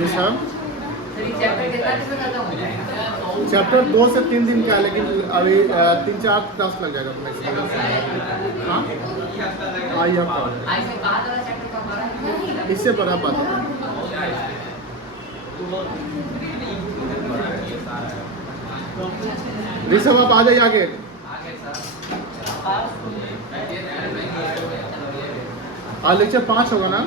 Rishabh chapter 2 से 3 दिन का है, लेकिन अभी 3-4 क्लास लग जाएगा अपने हाँ इससे बड़ा बात ऋषभ आप आ जाइए आगे। आज लेक्चर 5 होगा ना?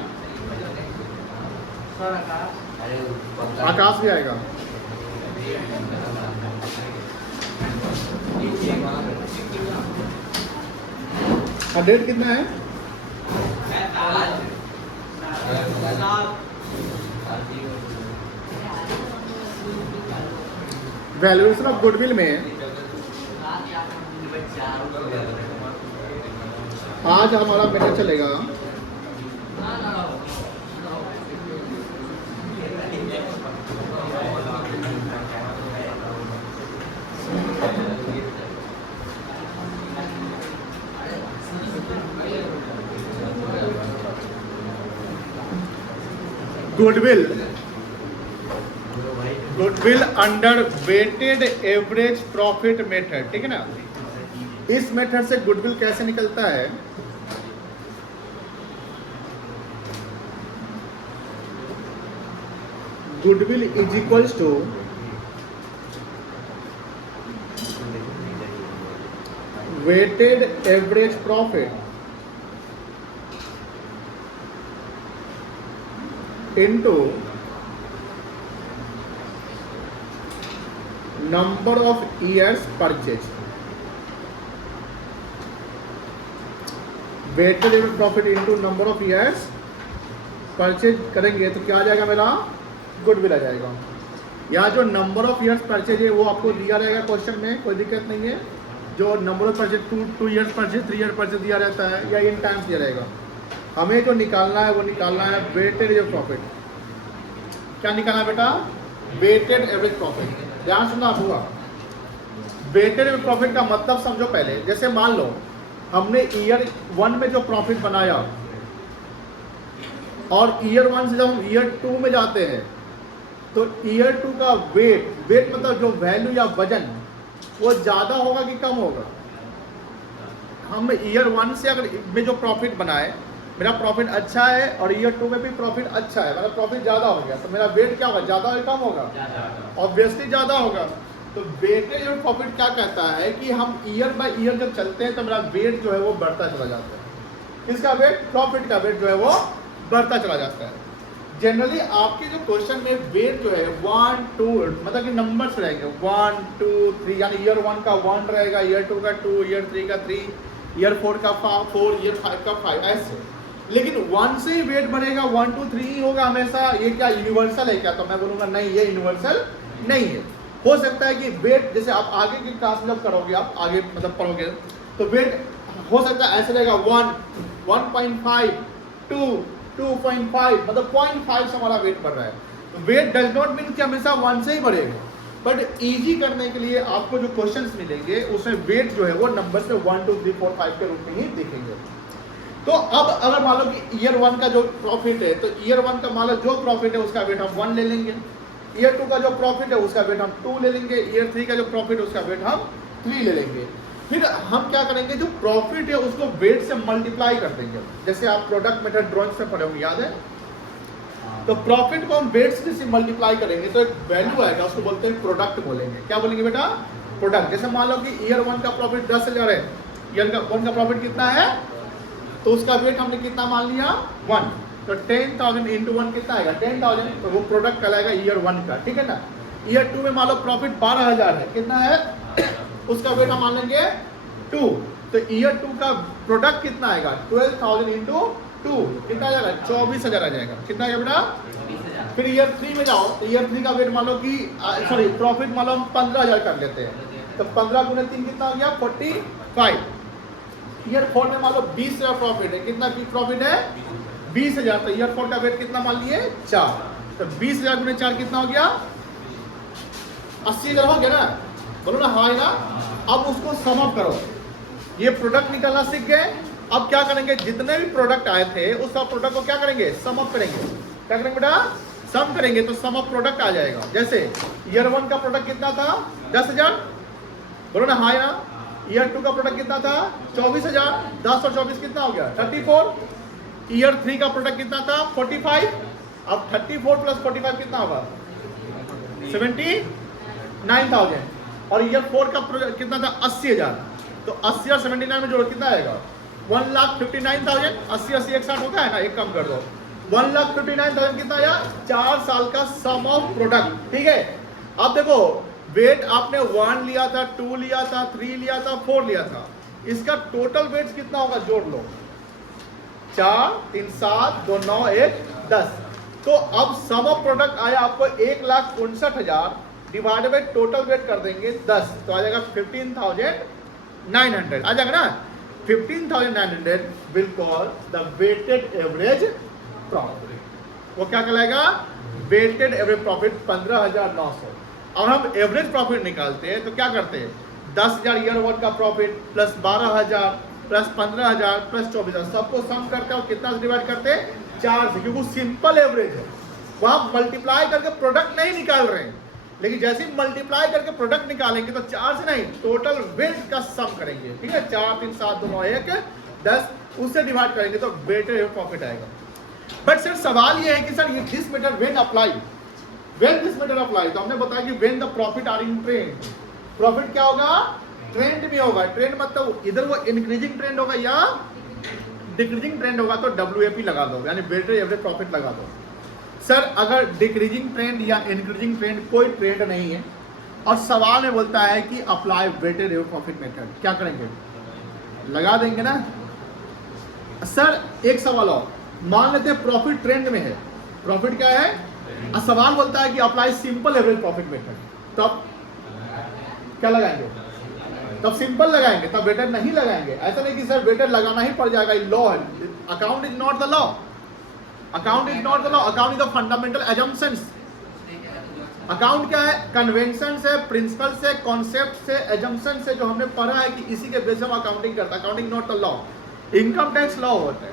आकाश भी आएगा। डेट कितना है? वैल्यूएशन ऑफ गुडविल में आज हमारा मीटर चलेगा goodwill under weighted average profit method, ठीक है ना? इस मेथड से गुडविल कैसे निकलता है? Goodwill is equals to weighted average profit into number of years purchase। Weighted average profit into number of years purchase करेंगे तो क्या आ जाएगा? मेरा गुडविल आ जाएगा। या जो नंबर ऑफ ईयर्स परचेज है वो आपको दिया रहेगा क्वेश्चन में, कोई दिक्कत नहीं है। जो number of purchase 2 years purchase 3 year purchase दिया रहता है या इन टाइम्स दिया रहेगा। हमें जो निकालना है वो निकालना है वेटेड एवरेज प्रॉफिट। क्या निकालना है बेटा? Weighted average profit. ध्यान सुनना होगा। वेटेड एवरेज प्रॉफिट का मतलब समझो पहले। जैसे मान लो हमने ईयर 1 में जो प्रॉफिट बनाया और ईयर 1 से जब हम ईयर 2 में जाते हैं तो ईयर 2 का वेट मतलब जो वैल्यू या वजन वो ज़्यादा होगा कि कम होगा? हम ईयर 1 से अगर में जो प्रॉफिट बनाए, मेरा प्रॉफिट अच्छा है और ईयर 2 में भी प्रॉफिट अच्छा है, मतलब प्रॉफिट ज़्यादा हो गया, तो मेरा वेट क्या होगा? ज़्यादा या कम होगा? ऑब्वियसली ज़्यादा होगा। तो वेटेज ऑफ प्रॉफिट क्या कहता है कि हम ईयर बाय ईयर जब चलते हैं तो मेरा वेट जो है वो बढ़ता चला जाता है। किसका वेट? प्रॉफिट का वेट जो है वो बढ़ता चला जाता है। जनरली आपके जो क्वेश्चन में वेट जो है 1 2 मतलब कि नंबर्स रहेंगे 1 2 3, यानी ईयर 1 का 1 रहेगा, ईयर 2 का 2, ईयर 3 का 3, ईयर 4 का 4, ईयर 5 का 5, ऐसे। लेकिन 1 से ही वेट बढ़ेगा, 1 2 3 ही होगा हमेशा। ये क्या यूनिवर्सल है क्या? तो मैं बोलूँगा नहीं, ये यूनिवर्सल नहीं है। हो सकता है कि वेट जैसे आप आगे की क्लास में जब करोगे, आप आगे मतलब पढ़ोगे तो वेट हो सकता है ऐसे रहेगा 1 1.5 2 2.5, मतलब 0.5 से हमारा वेट बढ़ रहा है। तो वेट डज नॉट मीन कि हमेशा 1 से ही बढ़ेगा, बट इजी करने के लिए आपको जो क्वेश्चंस मिलेंगे उसमें वेट जो है वो नंबर से 1 2 3 4 5 के रूप में ही दिखेंगे। तो अब अगर मान लो कि ईयर 1 का जो प्रॉफिट है तो ईयर 1 का मान लो जो प्रॉफिट है उसका वेट हम 1 ले लेंगे, ईयर 2 का जो प्रॉफिट है उसका वेट हम 2 ले लेंगे, ईयर 3 का जो प्रॉफिट है उसका वेट हम 3 ले लेंगे। फिर हम क्या करेंगे? जो प्रॉफिट है उसको वेट से मल्टीप्लाई कर देंगे। जैसे आप प्रोडक्ट मेथड ड्राइंग से पढ़े होंगे, याद है? तो प्रॉफिट को हम वेट से मल्टीप्लाई करेंगे तो एक वैल्यू आएगा, उसको बोलते हैं प्रोडक्ट बोलेंगे। क्या बोलेंगे बेटा? प्रोडक्ट। जैसे मान लो कि ईयर 1 का प्रॉफिट 10,000 है, ईयर 1 का प्रॉफिट कितना है तो उसका वेट हमने कितना मान लिया? 1। तो 10,000 इंटू 1 कितना आएगा? 10,000। तो वो प्रोडक्ट कहलाएगा ईयर 1 का, ठीक है ना? ईयर 2 में मान लो प्रॉफिट 12,000 है, कितना है? उसका वेट हम मान लेंगे 2। तो ईयर 2 का प्रोडक्ट कितना आएगा? 12,000 इंटू 2 कितना आ जाएगा? 24,000 आ जाएगा। कितना आएगा बेटा? फिर ईयर 3 में जाओ तो ईयर 3 का वेट मान लो कि सॉरी प्रॉफिट मान लो हम 15,000 कर लेते हैं, तो 15 गुने 3 कितना हो गया? 45। ईयर 4 में मान लो 20,000 प्रॉफिट है, कितना प्रॉफिट है? 20,000। तो ईयर 4 का वेट कितना मान लिए? 4। तो 20,000 गुने 4 कितना हो गया? 80,000 हो गया ना? बोलो ना हाँ ना? अब उसको सम अप करो। ये प्रोडक्ट निकालना सीख गए। अब क्या करेंगे? जितने भी प्रोडक्ट आए थे उस सब प्रोडक्ट को क्या करेंगे? सम अप करेंगे। क्या करेंगे बेटा? सम करेंगे तो सम ऑफ प्रोडक्ट आ जाएगा। जैसे ईयर 1 का प्रोडक्ट कितना था 10,000, बोलो ना हाँ ना। ईयर 2 का प्रोडक्ट कितना था 24,000, 10 और 24 कितना हो गया 34। ईयर 3 का प्रोडक्ट कितना था 45, अब 34 प्लस 45 कितना होगा 79,000। और ईयर 4 का प्रोडक्ट कितना था 80,000, तो 80 और 79 में जोड़ कितना आएगा 1,59,000। 80 80 एक साथ होता है ना, एक कम कर दो 1,59,000 कितना आया 4 साल का सम ऑफ प्रोडक्ट। ठीक है, अब देखो वेट आपने 1 लिया था, 2 लिया था, 3 लिया था, 4 लिया था, इसका टोटल वेट कितना होगा जोड़ लो 4 3 7 2 9 1 10। तो अब सम ऑफ प्रोडक्ट आया आपको 1,59,000 डिवाइडेड बाय टोटल वेट कर देंगे 10, तो आ जाएगा 15,900 आ जाएगा ना। 15,900 will call the weighted average profit. वो क्या कहलाएगा वेटेड एवरेज प्रॉफिट 15,900। और हम एवरेज प्रॉफिट निकालते हैं तो क्या करते हैं 10,000 ईयर 1 का प्रॉफिट प्लस 12,000 प्लस 15,000 प्लस 24,000 सबको सम करते हैं और कितना से डिवाइड करते हैं 4 से, क्योंकि सिंपल एवरेज है। वहां मल्टीप्लाई करके प्रोडक्ट नहीं निकाल रहे हैं, लेकिन जैसे ही मल्टीप्लाई करके प्रोडक्ट निकालेंगे तो 4 से नहीं टोटल वेट का सम करेंगे। ठीक है, 4 3 7 2 9 1 10 उससे डिवाइड करेंगे तो वेटेड प्रॉफिट आएगा। बट सर सवाल ये है कि सर ये this method when apply, when this method apply, तो हमने बताया कि when the profit are in trend. Profit क्या होगा ट्रेंड में होगा। ट्रेंड मतलब इधर वो इंक्रीजिंग ट्रेंड होगा या डिक्रीजिंग ट्रेंड होगा तो WAP लगा दो, यानी वेटेड एवरेज प्रॉफिट लगा दो। सर अगर डिक्रीजिंग ट्रेंड या इंक्रीजिंग ट्रेंड कोई ट्रेंड नहीं है और सवाल में बोलता है कि apply weighted average profit method, क्या करेंगे लगा देंगे ना। सर एक सवाल और, मान लेते हैं प्रॉफिट ट्रेंड में है, प्रॉफिट क्या है और सवाल बोलता है कि apply simple average profit method, तब क्या लगाएंगे तब सिंपल लगाएंगे, तब वेटेड नहीं लगाएंगे। ऐसा नहीं कि सर वेटेड लगाना ही पड़ जाएगा, लॉ है। Account is not the law, account is not the law, account is the fundamental assumptions. Account क्या है कन्वेंशन से, प्रिंसिपल से, कॉन्सेप्ट से, एजम्पशन से जो हमने पढ़ा है कि इसी के बेस हम अकाउंटिंग करता है। Accounting not the law, income tax law होता है।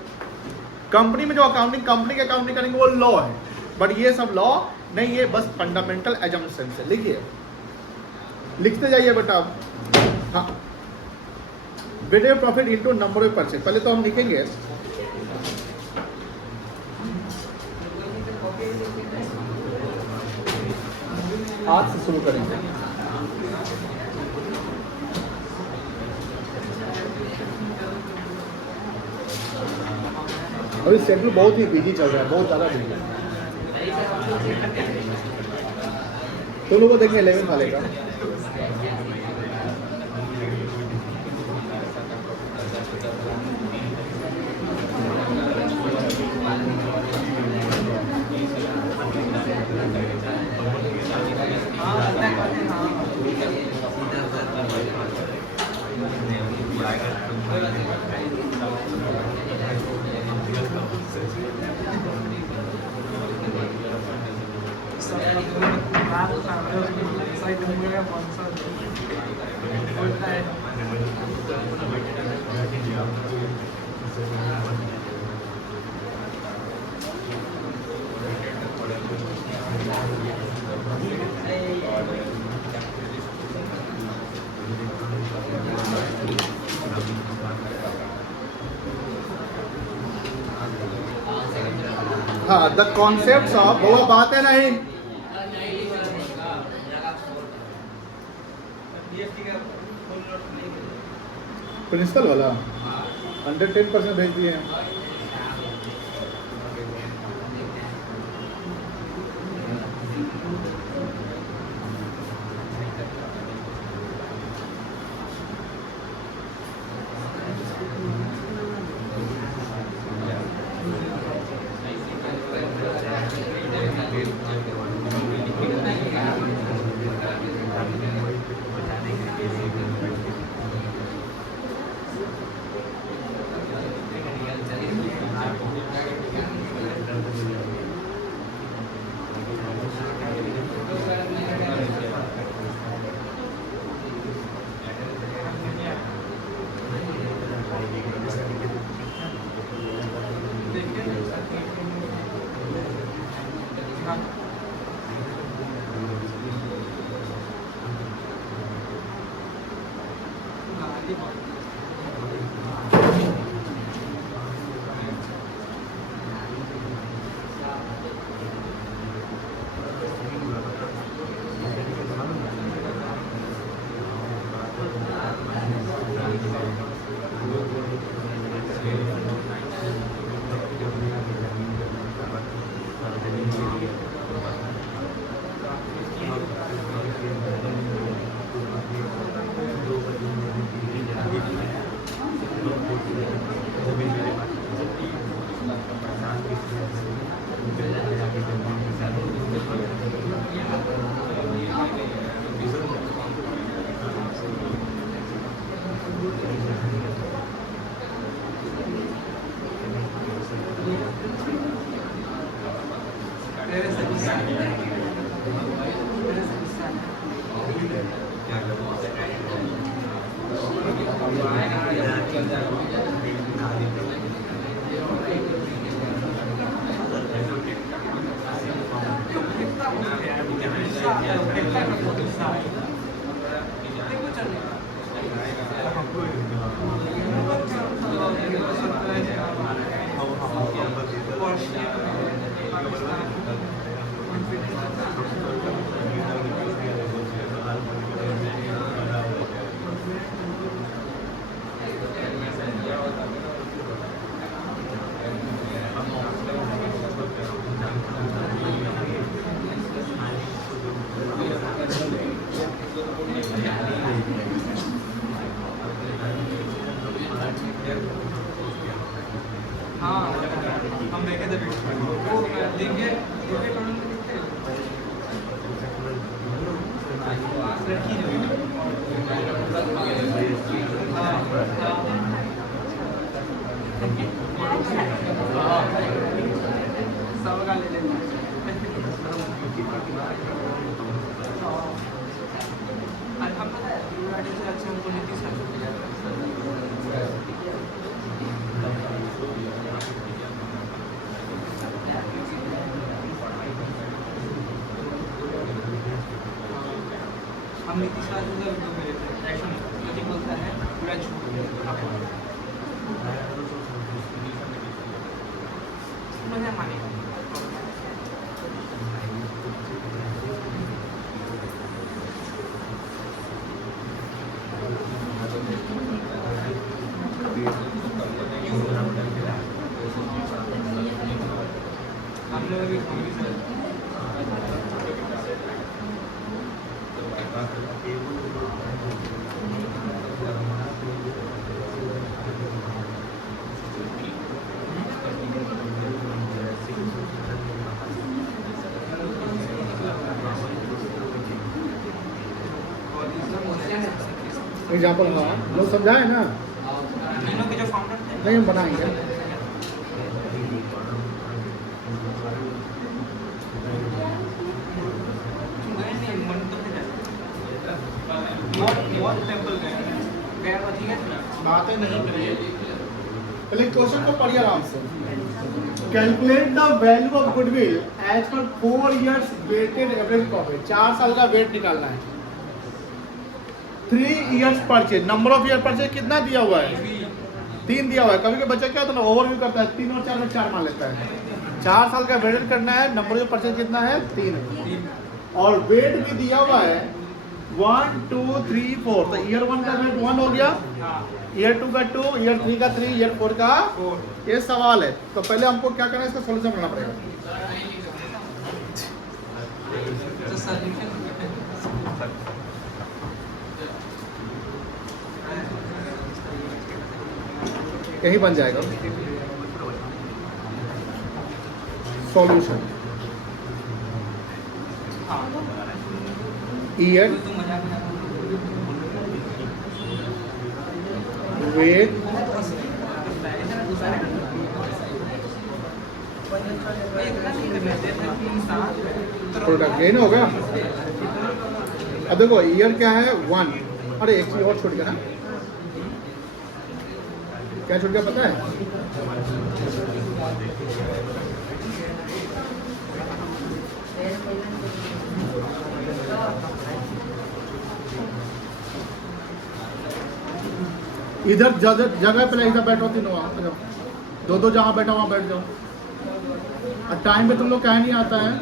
कंपनी में जो अकाउंटिंग कंपनी की अकाउंटिंग करेंगे वो लॉ है, बट ये सब लॉ नहीं, ये बस फंडामेंटल एजम्पशन से। लिखिए, लिखते जाइए बेटा। हाँ, weighted profit into number of purchase, पहले तो हम लिखेंगे आज से शुरू करेंगे। अभी शेड्यूल बहुत ही बिजी चल रहा है, बहुत ज़्यादा बिजी है। तो लोगों को देखेंगे 11 वाले का। हाँ, द कॉन्सेप्ट ऑफ वो बात है नहीं, प्रिंसिपल वाला 110% भेज दिए हैं। हाँ हम देखे थे वो देंगे सबका ले लेना हम पता है से अच्छा हमको नीतीश हम नीतीश एक्शन जो बोलता है पूरा झूठ मुझे मानेगा हम लोग भी एग्जाम्पल हाँ लोग समझाए ना तीनों के जो फाउंडर थे नहीं हम बनाएंगे बातें नहीं करिए पहले क्वेश्चन को पढ़िए आराम से calculate the value of goodwill as per 4 years weighted average profit 4 साल का वेट निकालना है 3 years purchase number of year purchase कितना दिया हुआ है 3 दिया हुआ है कभी के बच्चा क्या होता है ओवरव्यू करता है 3 और 4 में 4 मान लेता है 4 साल का वेट करना है नंबर ऑफ परचेज कितना है 3 और वेट भी दिया हुआ है 1 2 3 4 तो ईयर 1 का वेट 1 हो गया ईयर 2 का 2 ईयर 3 का 3 ईयर 4 का 4 ये सवाल है तो पहले हमको क्या करना है इसका सॉल्यूशन करना पड़ेगा यही बन जाएगा solution year weight product gain होगा अब देखो ईयर क्या है 1 अरे एक चीज और छूट गया ना क्या छूट गया पता है इधर जगह पे इधर बैठो तीनों, दो दो जहाँ बैठा वहाँ बैठ जाओ। और टाइम पे तुम लोग कहीं नहीं आता है।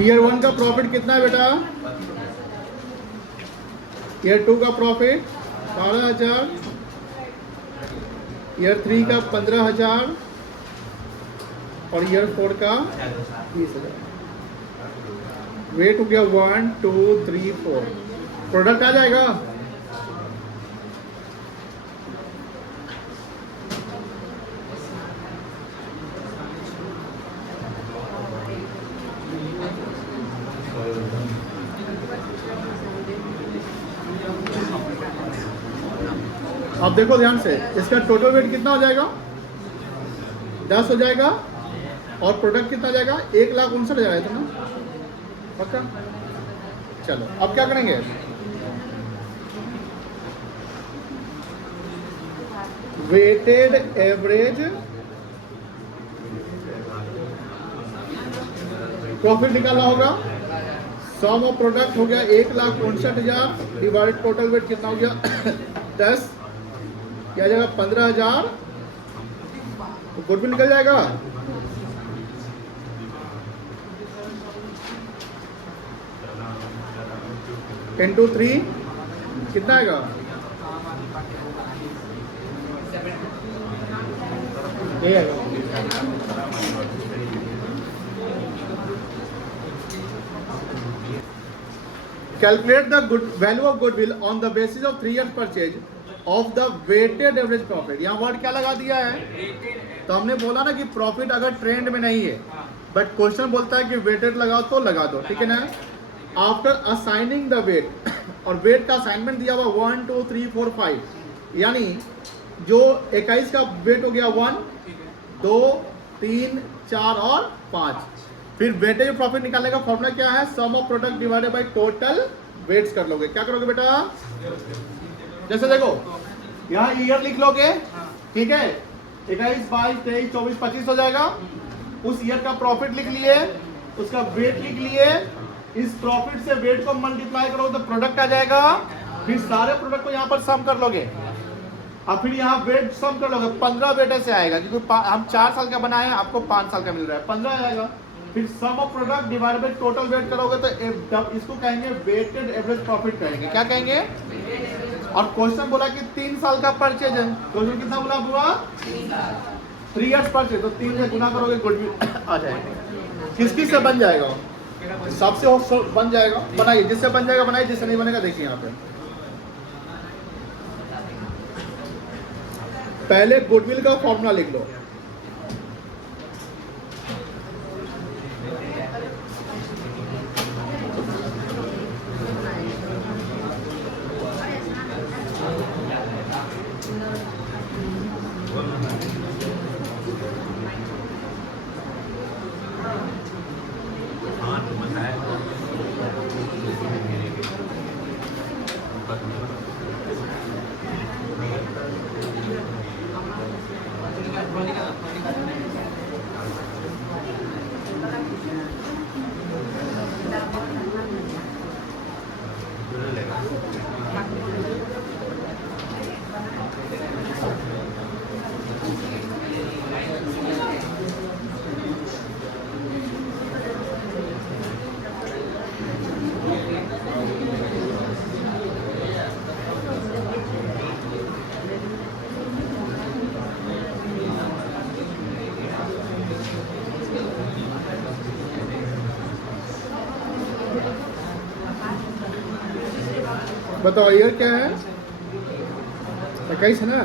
ईयर 1 का प्रॉफिट कितना है बेटा? ईयर 2 का प्रॉफिट 12,000, ईयर 3 का 15,000 और ईयर 4 का 30,000। वेट हो गया 1 2 3 4। प्रोडक्ट आ जाएगा। अब देखो ध्यान से, इसका टोटल वेट कितना हो जाएगा? 10 हो जाएगा। और प्रोडक्ट कितना जाएगा? 1,59,000 है ना, पक्का? चलो अब क्या करेंगे? वेटेड एवरेज प्रॉफिट निकालना होगा। सम ऑफ प्रोडक्ट हो गया 1,59,000 डिवाइडेड टोटल वेट कितना हो गया? 10, क्या जाएगा? 15,000। तो गुडविल निकल जाएगा। इंटू 3 कितना आएगा? ये आएगा। Calculate the good value of goodwill on the basis of 3 years purchase of the weighted average profit. यहाँ वर्ड क्या लगा दिया है? तो हमने बोला ना कि प्रॉफिट अगर ट्रेंड में नहीं है, बट क्वेश्चन बोलता है कि वेटेड लगाओ तो लगा दो, ठीक है ना? आफ्टर असाइनिंग द वेट, और वेट का असाइनमेंट दिया हुआ 1 2 3 4 5, यानी जो 21 का वेट हो गया 1 2 3 4 और 5। फिर वेटेज प्रॉफिट निकालने का फॉर्मूला क्या है? Sum of product divided by total weights कर लोगे। क्या करोगे बेटा? जैसे देखो यहाँ ईयर लिख लोगे, ठीक है? 21 22 23 24 25 हो जाएगा। उस ईयर का प्रॉफिट लिख लिए, उसका वेट लिख लिए, इस प्रॉफिट से वेट को मल्टीप्लाई करोगे तो प्रोडक्ट आ जाएगा। फिर सारे प्रोडक्ट को यहाँ पर सम कर लोगे, और फिर यहाँ वेट सम कर लोगे। 15 वेट ऐसे आएगा क्योंकि हम 4 साल का बनाए हैं, आपको 5 साल का मिल रहा है, 15 आएगा। फिर sum of product divided by total weight करोगे तो इसको कहेंगे वेटेड एवरेज प्रॉफिट कहेंगे। क्या कहेंगे? और क्वेश्चन बोला कि 3 साल का परचेज है। क्वेश्चन कितना बोला पूरा? 3 years परचेज, तो 3 से गुना करोगे गुडविल आ जाएगा। किस से बन जाएगा? सबसे बन जाएगा। बनाइए, जिससे बन जाएगा बनाइए, जिससे नहीं बनेगा देखिए यहाँ पे। पहले गुडविल का फॉर्मूला लिख लो। बताओ ईयर क्या है? 21 है ना?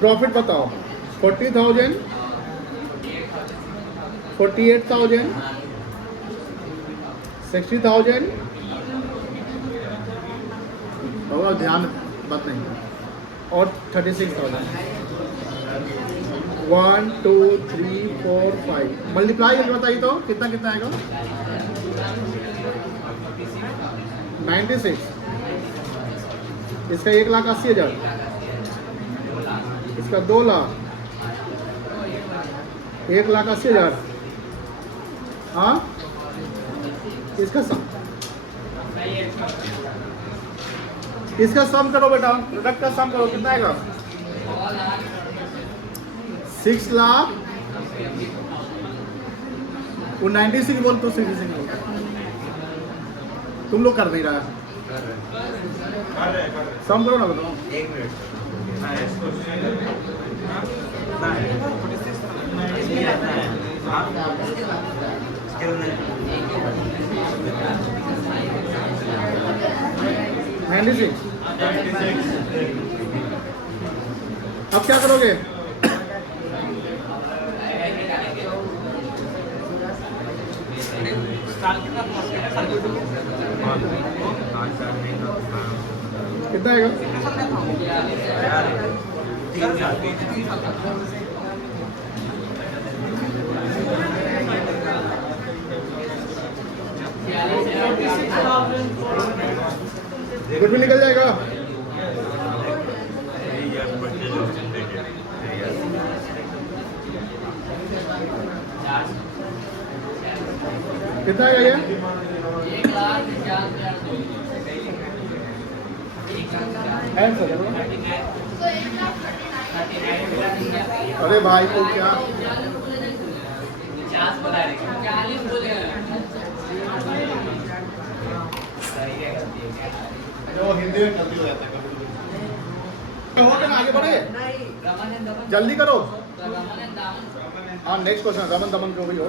प्रॉफिट बताओ। 40,000, 48,000, 60,000 और ध्यान बात नहीं, और 36,000। 1 2 3 4 5 मल्टीप्लाई करके बताइए तो कितना कितना आएगा 96। इसका 1,80,000, इसका 2 लाख, 1,80,000। हाँ इसका सम करो बेटा, प्रोडक्ट का सम करो कितना आएगा 6 लाख। वो 96 बोल तो 66 बोल, तुम लोग कर नहीं रहा है, सम करो ना बताओ। एक मिनट 96। अब क्या करोगे कितना आएगा कुछ भी निकल जाएगा। कितना आएगा ये अरे भाई तो क्या हिंदी में जल्दी हो जाता है आगे बढ़े जल्दी करो। हाँ नेक्स्ट क्वेश्चन रमन दमन जो भी हो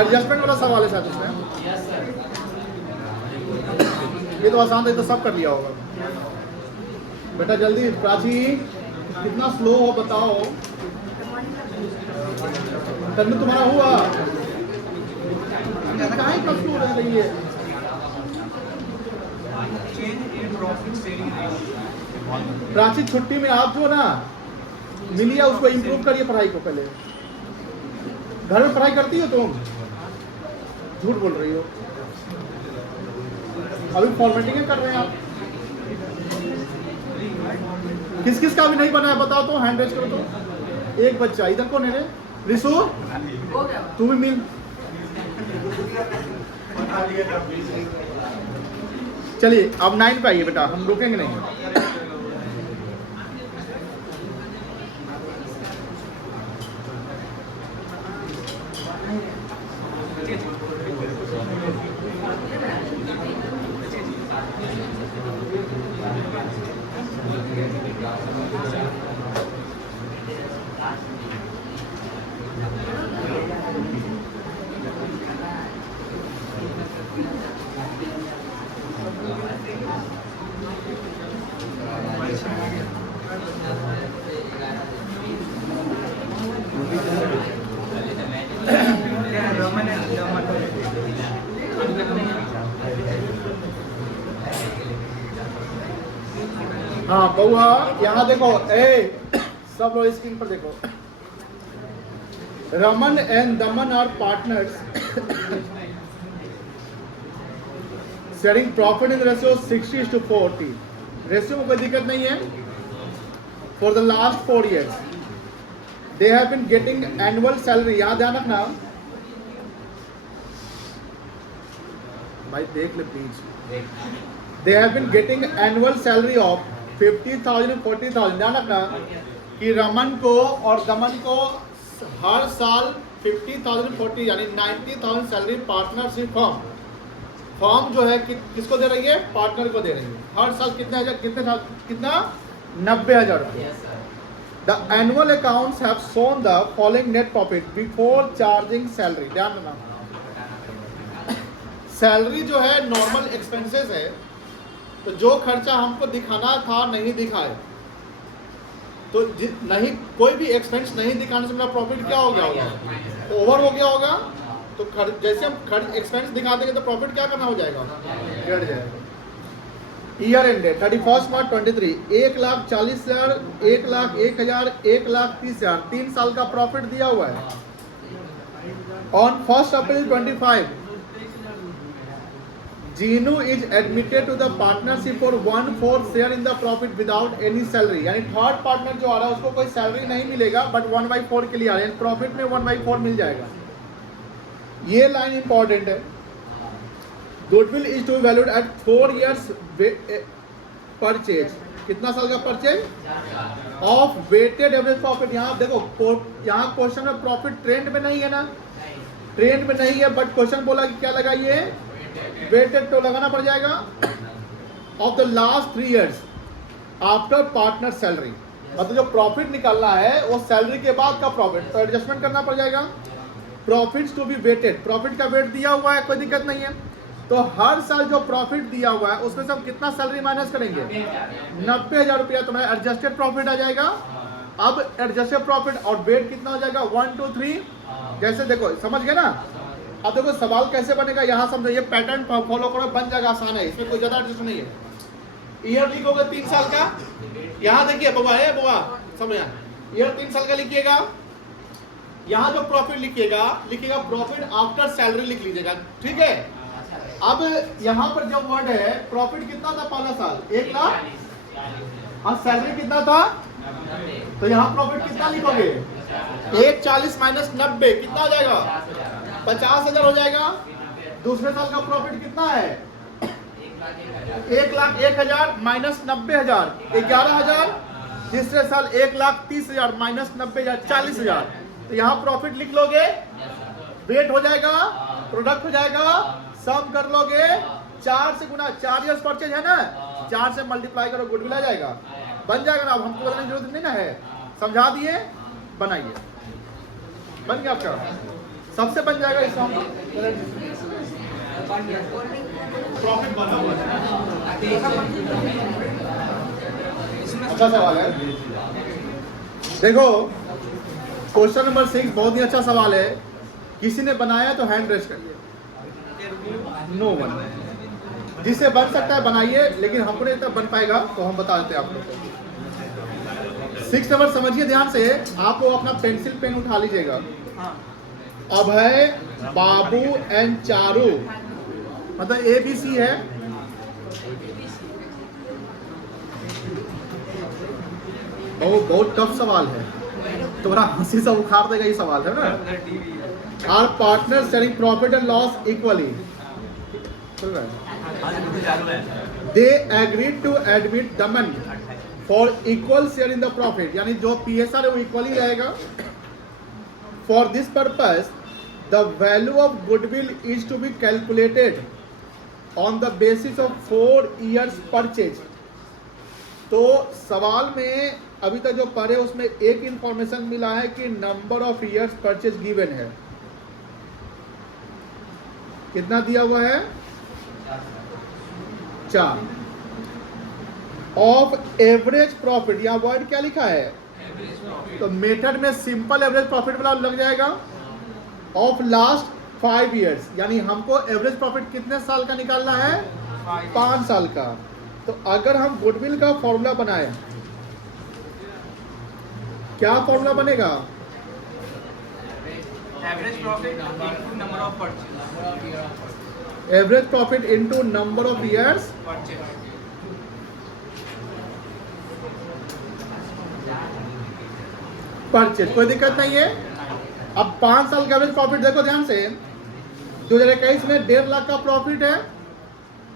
एडजस्टमेंट वाला सवाल है शायद उसमें। ये तो आसान था, ये तो सब कर लिया होगा बेटा। जल्दी प्राची कितना स्लो हो बताओ, करने तुम्हारा हुआ कहाँ इतना स्लो रह रही है। प्राची छुट्टी में आप जो ना मिलिए उसको इम्प्रूव करिए पढ़ाई को। पहले घर में पढ़ाई करती हो तुम, झूठ बोल रही हो। अभी फॉर्मेटिंग कर रहे हैं आप। किस किस का भी नहीं बना है बताओ तो, हैंड रेज करो तो। एक बच्चा इधर कौन है रे रिसु, तू भी मिल। चलिए अब 9 पे आइए बेटा, हम रुकेंगे नहीं। हाँ बउआ यहाँ देखो, ए सब लोग स्क्रीन पर देखो। Raman and Daman are partners sharing profit in ratio 60:40। Ratio में कोई दिक्कत नहीं है। For the last 4 years they have been getting annual salary, यहाँ ध्यान रखना भाई, देख ले please. They have been getting annual salary of 50,000 and 40,000। ध्यान रखना कि रमन को और दमन को हर साल 50,000 40 यानी 90,000 सैलरी पार्टनरशिप फॉर्म जो है किसको दे रही है, पार्टनर को दे रही है। हर साल कितना 90,000 रुपये। The annual accounts have shown the following net profit before charging salary. ध्यान रखना, सैलरी जो है नॉर्मल एक्सपेंसेस है, तो जो खर्चा हमको दिखाना था नहीं दिखाए, तो नहीं कोई भी एक्सपेंस नहीं दिखाने से मेरा प्रॉफिट क्या हो गया होगा, ओवर हो गया होगा। तो जैसे हम एक्सपेंस दिखा देंगे तो प्रॉफिट क्या करना हो जाएगा, घट जाएगा। ईयर एंडेड 31 मार्च 23, 1,40,000, 1,01,000, 1,30,000, 3 साल का प्रॉफिट दिया हुआ है। On 1 April 25, Jinu is admitted to the partnership for 1/4 share in the profit without any salary, यानी थर्ड पार्टनर जो आ रहा है उसको कोई सैलरी नहीं मिलेगा, बट 1/4 के लिए आ रहा है, प्रॉफिट में 1/4 मिल जाएगा। ये लाइन इंपॉर्टेंट है। Goodwill is to valued at 4 years purchase, कितना साल का purchase of weighted average profit. यहाँ देखो, यहाँ क्वेश्चन में प्रॉफिट ट्रेंड में नहीं है ना, ट्रेंड में नहीं है, बट क्वेश्चन बोला कि क्या लगाइए, वेटेड, तो लगाना पड़ जाएगा। Of the last 3 years after partner salary, मतलब जो प्रॉफिट निकालना है वो सैलरी के बाद का प्रॉफिट, तो एडजस्टमेंट करना पड़ जाएगा। Profits to be weighted, profit का वेट दिया हुआ है, कोई दिक्कत नहीं है। तो हर साल जो प्रॉफिट दिया हुआ है उसमें से हम कितना सैलरी माइनस करेंगे, 90,000 रुपया, तुम्हारा एडजस्टेड प्रॉफिट आ जाएगा। अब एडजस्टेड प्रॉफिट और वेट कितना हो जाएगा, 1 2 3, जैसे देखो समझ गए ना। अब देखो सवाल कैसे बनेगा, यहाँ समझो, ये पैटर्न फॉलो करो, बन जाएगा, आसान है, इसमें कोई ज्यादा एडजस्ट नहीं है। ईयर लिखोगे 3 साल का, यहाँ देखिए बबा है, बबा समझ, ईयर 3 साल का लिखिएगा। यहाँ जो प्रॉफिट लिखिएगा प्रॉफिट आफ्टर सैलरी लिख लीजिएगा, ठीक है। अब यहाँ पर जो वर्ड है, प्रॉफिट कितना था पहला साल, 1 लाख, और सैलरी कितना था, तो यहाँ प्रॉफिट कितना लिखोगे, 140 माइनस 90, कितना हो जाएगा, 50,000 हो जाएगा। दूसरे साल का प्रॉफिट कितना है, 1,01,000 माइनस 90,000, 11,000। तीसरे साल 1,30,000 माइनस 90,000, 40,000। तो यहाँ प्रॉफिट लिख लोगे, वेट हो जाएगा, प्रोडक्ट हो जाएगा, सम कर लोगे, 4 से गुना, 4 years परचेज है ना, 4 से मल्टीप्लाई करो, गुडविल आ जाएगा, बन जाएगा ना। अब हमको बताने की जरूरत नहीं ना है, समझा दिए, बनाइए, बन गया आपका, सबसे बन जाएगा। इसका हम प्रॉफिट बना हुआ है। अच्छा सवाल है, देखो क्वेश्चन नंबर 6 बहुत ही अच्छा सवाल है। किसी ने बनाया तो हैंड रेस करिए, नो वन। जिससे बन सकता है बनाइए, लेकिन हमको नहीं तब बन पाएगा, तो हम बता देते हैं आप लोग को। 6 नंबर समझिए ध्यान से, आप वो अपना पेंसिल पेन उठा लीजिएगा। अभय, बाबू एंड चारू, मतलब ABC है। बहुत टफ सवाल है, थोड़ा हंसी से उखाड़ देगा ये सवाल है ना। Are partner sharing profit and loss equally, they agreed to admit Daman for equal share in the profit, यानी जो PSR है वो इक्वली रहेगा। For this purpose the value of goodwill is to be calculated on the basis of 4 years purchase. तो सवाल में अभी तक जो पढ़े उसमें एक इंफॉर्मेशन मिला है कि number of years purchase given है, कितना दिया हुआ है, 4। ऑफ एवरेज प्रॉफिट, यहाँ वर्ड क्या लिखा है, तो मेथड में सिंपल एवरेज प्रॉफिट वाला लग जाएगा। ऑफ लास्ट 5 years, यानी हमको एवरेज प्रॉफिट कितने साल का निकालना है, 5 साल का। तो अगर हम गुडविल का फॉर्मूला बनाए, क्या फॉर्मूला बनेगा, average profit into number of purchase, average profit into number of years purchase, कोई दिक्कत नहीं है। अब 5 साल का एवरेज प्रॉफिट देखो ध्यान से, 2021 में 1.5 लाख का प्रॉफिट है,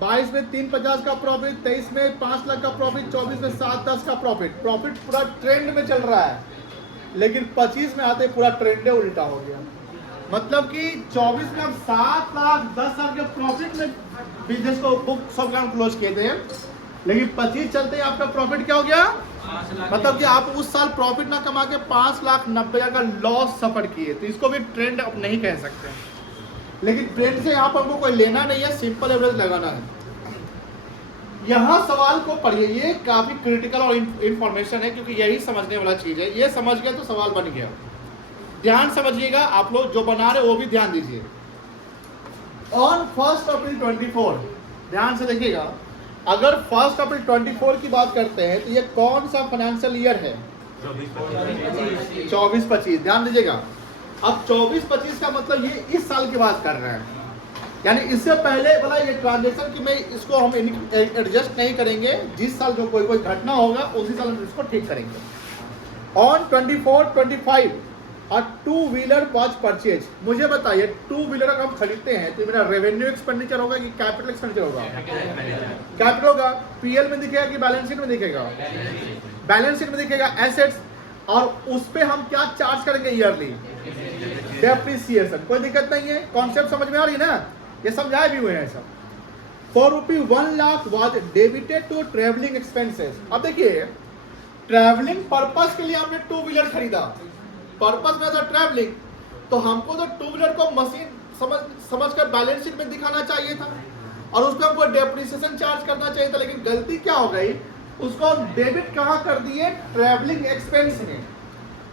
22 में 350 का प्रॉफिट, 23 में 5 लाख का प्रॉफिट, 24 में 710 का प्रॉफिट। प्रॉफिट पूरा ट्रेंड में चल रहा है, लेकिन 25 में आते पूरा ट्रेंड उल्टा हो गया। मतलब कि 24 में हम 7,10,000 के प्रॉफिट में बिजनेस को बुक सब काम क्लोज किए थे, लेकिन 25 चलते ही आपका प्रॉफिट क्या हो गया, मतलब कि आप उस साल प्रॉफिट ना कमा के 5,90,000 का लॉस सफर किए। तो इसको भी ट्रेंड अब नहीं कह सकते, लेकिन ट्रेंड से यहाँ पर हमको कोई लेना नहीं है, सिंपल एवरेज लगाना है। यहाँ सवाल को पढ़िए, ये काफी क्रिटिकल और इंफॉर्मेशन है, क्योंकि यही समझने वाला चीज है। ये समझ गया तो सवाल बन गया। ध्यान समझिएगा, आप लोग जो बना रहे वो भी ध्यान दीजिए। ऑन 1 अप्रैल 24, ध्यान से देखिएगा, अगर 1 अप्रैल 24 की बात करते हैं तो ये कौन सा फाइनेंशियल ईयर है? 24-25। ध्यान दीजिएगा, अब 24-25 का मतलब ये इस साल की बात कर रहे हैं, यानी इससे पहले वाला ये ट्रांजेक्शन की मैं इसको हम एडजस्ट नहीं करेंगे, जिस साल जो कोई घटना होगा उसी साल हम इसको ठीक करेंगे। ऑन 24-25 और 2 व्हीलर वॉच परचेज। मुझे बताइए 2 व्हीलर अगर हम खरीदते हैं तो मेरा रेवेन्यू एक्सपेंडिचर होगा कि कैपिटल एक्सपेंडिचर होगा? कैपिटल होगा। पीएल में दिखेगा कि बैलेंस शीट में दिखेगा? बैलेंस शीट में दिखेगा एसेट्स, और उस पे हम क्या चार्ज करेंगे ईयरली? डेप्रिसिएशन। कोई दिक्कत नहीं है, कॉन्सेप्ट समझ में आ रही है ना? ये समझाए भी हुए हैं सब। ₹4 1 lakh was debited to travelling expenses. अब देखिए, ट्रैवलिंग पर्पस के लिए हमने 2 व्हीलर खरीदा, पर्पस में था ट्रैवलिंग, तो हमको तो 2 व्हीलर को मशीन समझ कर बैलेंस शीट में दिखाना चाहिए था, और उसको हमको डेप्रिसिएशन चार्ज करना चाहिए था। लेकिन गलती क्या हो गई, उसको हम डेबिट कहाँ कर दिए? ट्रैवलिंग एक्सपेंस में।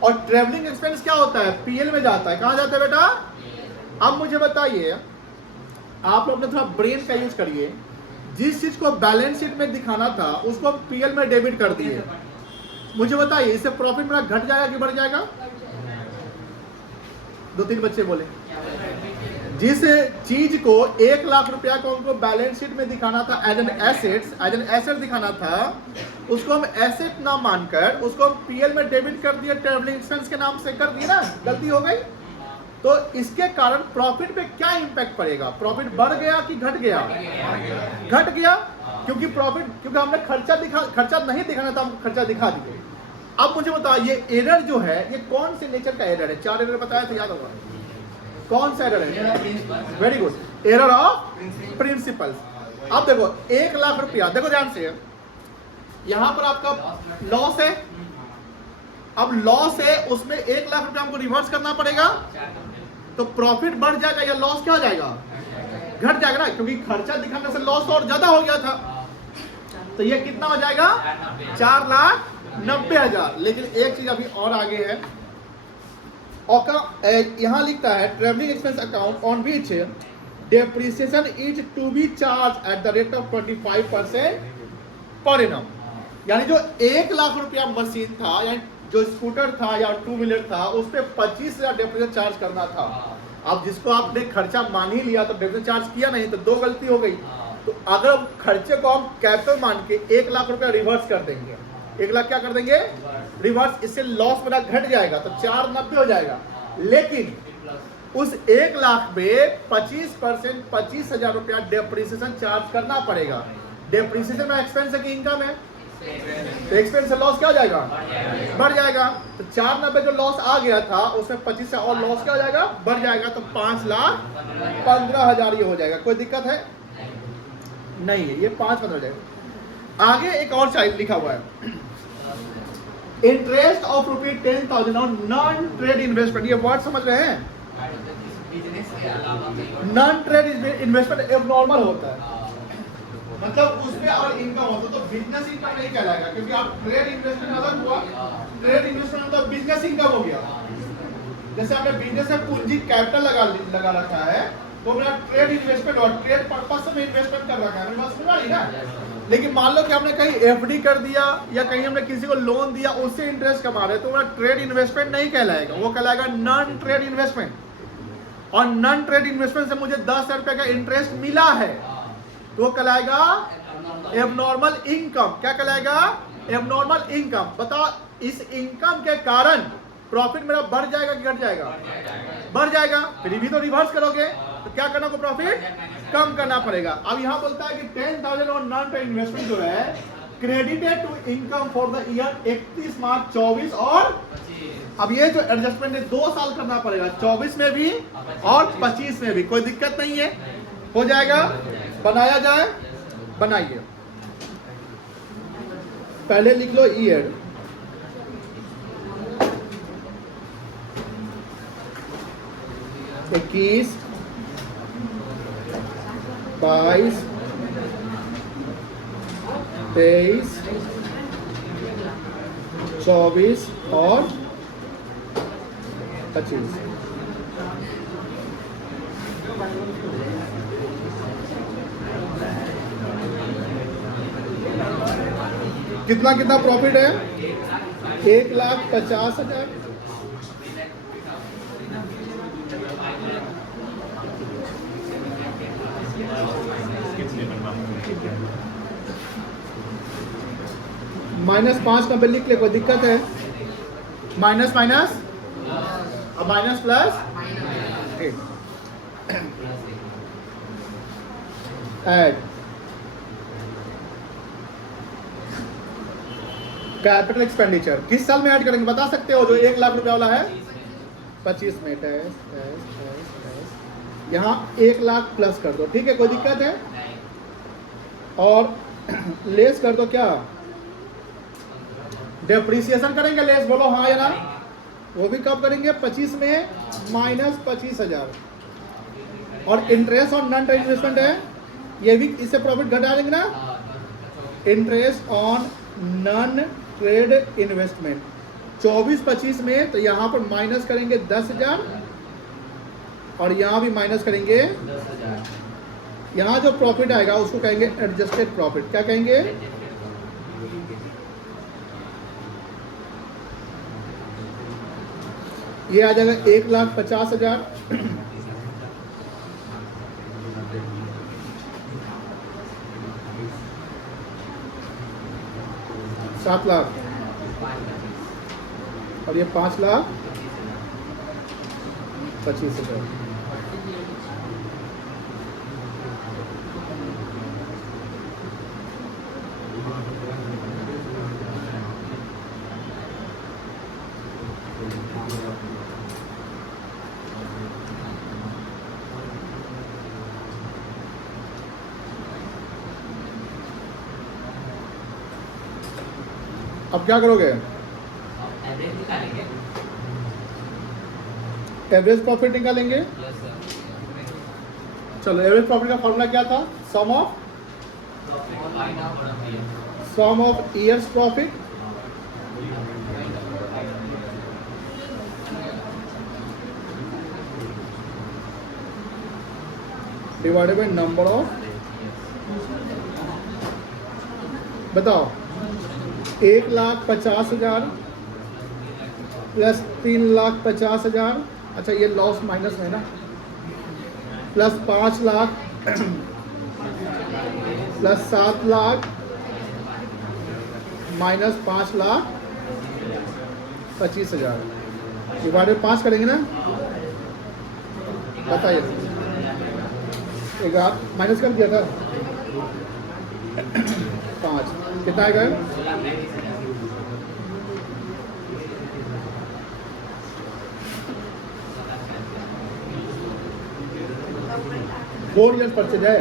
और ट्रैवलिंग एक्सपेंस क्या होता है? पीएल में जाता है। कहाँ जाता है बेटा? अब मुझे बताइए, आप लोग अपना थोड़ा ब्रेन का यूज करिए। जिस चीज को बैलेंस शीट में दिखाना था उसको हम पीएल में डेबिट कर दिए। मुझे बताइए, इससे प्रॉफिट मेरा घट जाएगा कि बढ़ जाएगा? 2-3 बच्चे बोले। जिस चीज को 1 लाख रुपया को उनको बैलेंस शीट में दिखाना था एज एन एसेट दिखाना था, उसको हम एसेट ना मानकर उसको हम पीएल में डेबिट कर दिया, ट्रैवलिंग एक्सपेंस के नाम से कर दिया ना, गलती हो गई। तो इसके कारण प्रॉफिट पे क्या इंपैक्ट पड़ेगा? प्रॉफिट बढ़ गया कि घट गया? घट गया, क्योंकि हमने खर्चा नहीं दिखाना था, हम खर्चा दिखा दिए। अब मुझे बताओ, ये एरर जो है ये कौन से नेचर का एरर है? 4 एरर बताया था, याद होगा। कौन सा एरर है? Very good, error of principles. अब देखो 1 लाख रुपया, देखो ध्यान से, यहां पर आपका लॉस है। अब लॉस है, उसमें 1 लाख रुपया हमको रिवर्स करना पड़ेगा, तो प्रॉफिट बढ़ जाएगा या लॉस क्या हो जाएगा? घट जाएगा ना, क्योंकि खर्चा दिखाने से लॉस और ज्यादा हो गया था। तो ये कितना हो जाएगा? 4,90,000। लेकिन एक चीज अभी और आगे है, यहां लिखता है travelling expense account on which depreciation is to be charge at the rate of 25% per annum. यानी जो 1 लाख रुपया मशीन था, यानी जो स्कूटर था या 2 व्हीलर था, उस पर 25,000 डेप्रिसिएशन चार्ज करना था। अब जिसको आपने खर्चा मान ही लिया तो डेप्रिसिएशन चार्ज किया नहीं, तो 2 गलती हो गई। तो अगर खर्चे को हम कैपिटल मान के 1 लाख रुपया रिवर्स कर देंगे, 1 लाख क्या कर देंगे? रिवर्स, इससे लॉस मेरा घट जाएगा, तो 4,90 हो जाएगा। लेकिन उस 1 लाख में 25% 25,000 रुपया डेप्रिसिएशन चार्ज करना पड़ेगा। डेप्रिसिएशन में एक्सपेंस है कि इनकम है? तो एक्सपेंस से लॉस क्या हो जाएगा? बढ़ जाएगा। तो 4,90 जो लॉस आ गया था उसमें 25 से और लॉस क्या हो जाएगा? बढ़ जाएगा। तो 5,15,000 ये हो जाएगा। कोई दिक्कत है? नहीं है, ये 5,15 हो जाएगा। आगे एक और चाइल्ड लिखा हुआ है, interest of ₹10,000 on non trade investment. ये वर्ड समझ रहे हैं? नॉन ट्रेड इन्वेस्टमेंट एबनॉर्मल होता है, मतलब उसमें और इनकम होता, तो बिजनेस इनकम नहीं कहलाएगा, क्योंकि आप ट्रेड इन्वेस्टमेंट अलग हुआ। ट्रेड इन्वेस्टमेंट मतलब बिजनेस इनकम हो गया। जैसे आपने बिजनेस में पूंजी कैपिटल लगा रखा है, तो मेरा ट्रेड इन्वेस्टमेंट और ट्रेड पर्पस में इन्वेस्टमेंट कर रखा है, मेरे पास मिला नहीं ना। लेकिन मान लो कि हमने कहीं एफडी कर दिया या कहीं हमने किसी को लोन दिया, उससे इंटरेस्ट कमा रहे, तो मेरा ट्रेड इन्वेस्टमेंट नहीं कहलाएगा, वो कहलाएगा नॉन ट्रेड इन्वेस्टमेंट। और नॉन ट्रेड इन्वेस्टमेंट से मुझे 10,000 रुपए का इंटरेस्ट मिला है, तो वो कहलाएगा एबनॉर्मल इनकम। क्या कहलाएगा? Abnormal income. बताओ, इस इनकम के कारण प्रॉफिट मेरा बढ़ जाएगा कि घट जाएगा? बढ़ जाएगा। फिर भी तो रिवर्स करोगे तो क्या करना को? प्रॉफिट कम करना पड़ेगा। अब यहाँ बोलता है कि 10,000 और नॉन ट्रेड इन्वेस्टमेंट जो है credited to income for the year 31 March 24 और अब ये जो एडजस्टमेंट है 2 साल करना पड़ेगा, 24 में भी और 25 में भी। कोई दिक्कत नहीं है, हो जाएगा। बनाया जाए, बनाइए। पहले लिख लो ईयर, इक्कीस 22 23 24 और 25। कितना कितना प्रॉफिट है? 1,50,000। -5 लिख ले, कोई दिक्कत है? माइनस माइनस और minus plus add capital expenditure किस साल में ऐड करेंगे बता सकते हो? जो 1,00,000 रुपया वाला है 25 में यहाँ 1,00,000 प्लस कर दो, ठीक है, कोई दिक्कत है? और लेस कर दो क्या? डेप्रिसिएशन करेंगे लेस, बोलो हाँ या ना? वो भी कब करेंगे? 25 में -25,000। और interest on non trade investment है, ये भी इससे प्रॉफिट घटा देंगे ना। Interest on non trade investment 24-25 में, तो यहाँ पर माइनस करेंगे 10,000 और यहाँ भी माइनस करेंगे। यहाँ जो प्रॉफिट आएगा उसको कहेंगे एडजस्टेड प्रॉफिट। क्या कहेंगे? ये आ जाएगा 1,50,000। 7,00,000 और ये 5,25,000। अब क्या करोगे? एवरेज निकालेंगे, एवरेज प्रॉफिट निकालेंगे। चलो एवरेज प्रॉफिट का फॉर्मूला क्या था? Sum of years profit divided by number of. बताओ 1,50,000 प्लस 3,50,000, अच्छा ये लॉस माइनस है ना, प्लस 5,00,000 प्लस 7,00,000 माइनस 5,25,000 डिवाइडेड 5 करेंगे ना। बताइए, एक माइनस कर दिया था 5, कितना आएगा? 4 ईयर्स परचेज है।